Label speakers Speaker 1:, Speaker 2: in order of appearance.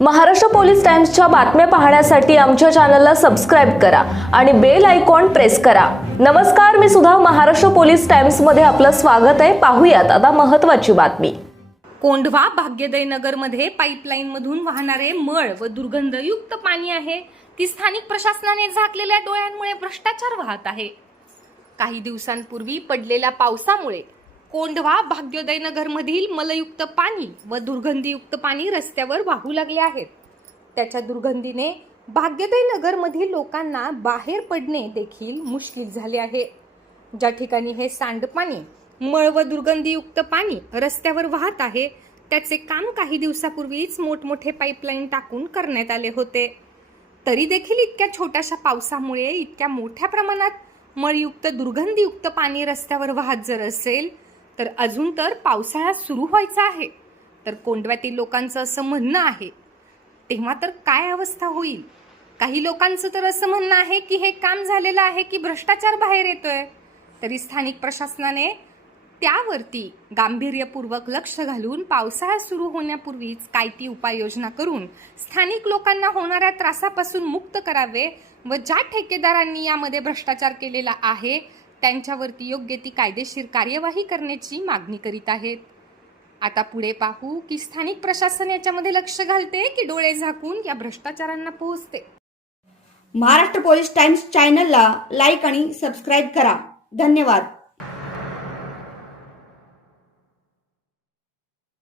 Speaker 1: Maharashtra police टाइम्सच्या बातम्या पाहण्यासाठी आमच्या चॅनलला सबस्क्राईब करा आणि बेल आयकॉन प्रेस करा. नमस्कार मी सुद्धा महाराष्ट्र पोलीस टाइम्समध्ये आपलं स्वागत आहे. पाहूयात आता महत्वाची बातमी.
Speaker 2: कोंढवा भाग्यदय नगरमध्ये पाईपलाईनमधून वाहणारे मळ व दुर्गंधयुक्त पाणी आहे. की स्थानिक प्रशासनाने झाकलेल्या डोळ्यांमुळे भ्रष्टाचार वाहत आहे. काही दिवसांपूर्वी पडलेल्या पावसामुळे कोंढवा भाग्योदय नगरमधील मलयुक्त पाणी व दुर्गंधीयुक्त पाणी रस्त्यावर वाहू लागले आहेत त्याच्या दुर्गंधीने भाग्योदय नगरमधील लोकांना बाहेर पडणे देखील मुश्किल झाले आहे. ज्या ठिकाणी हे सांडपाणी मळ व दुर्गंधीयुक्त पाणी रस्त्यावर वाहत आहे त्याचे काम काही दिवसापूर्वीच मोठमोठे पाईपलाईन टाकून करण्यात आले होते. तरी देखील इतक्या छोट्याशा पावसामुळे इतक्या मोठ्या प्रमाणात मळयुक्त दुर्गंधीयुक्त पाणी रस्त्यावर वाहत जर असेल तर अजून तर पावसाळा सुरू व्हायचा आहे. तर कोंडव्यातील लोकांचं असं म्हणणं आहे. तेव्हा तर काय अवस्था होईल? काही लोकांचं तर असं म्हणणं आहे की हे काम झालेलं आहे की भ्रष्टाचार बाहेर येतोय. तरी स्थानिक प्रशासनाने त्यावरती गांभीर्यपूर्वक लक्ष घालून पावसाळा सुरू होण्यापूर्वीच काय ती उपाययोजना करून स्थानिक लोकांना होणाऱ्या त्रासापासून मुक्त करावे व ज्या ठेकेदारांनी यामध्ये भ्रष्टाचार केलेला आहे त्यांच्यावरती योग्य ती कायदेशीर कार्यवाही करण्याची मागणी करीत आहेत. आता पुढे पाहू की स्थानिक प्रशासन याच्यामध्ये लक्ष घालते की डोळे झाकून या भ्रष्टाचारांना पोहोचते.
Speaker 3: महाराष्ट्र पोलीस टाइम्स चॅनलला लाईक आणि सबस्क्राईब करा. धन्यवाद.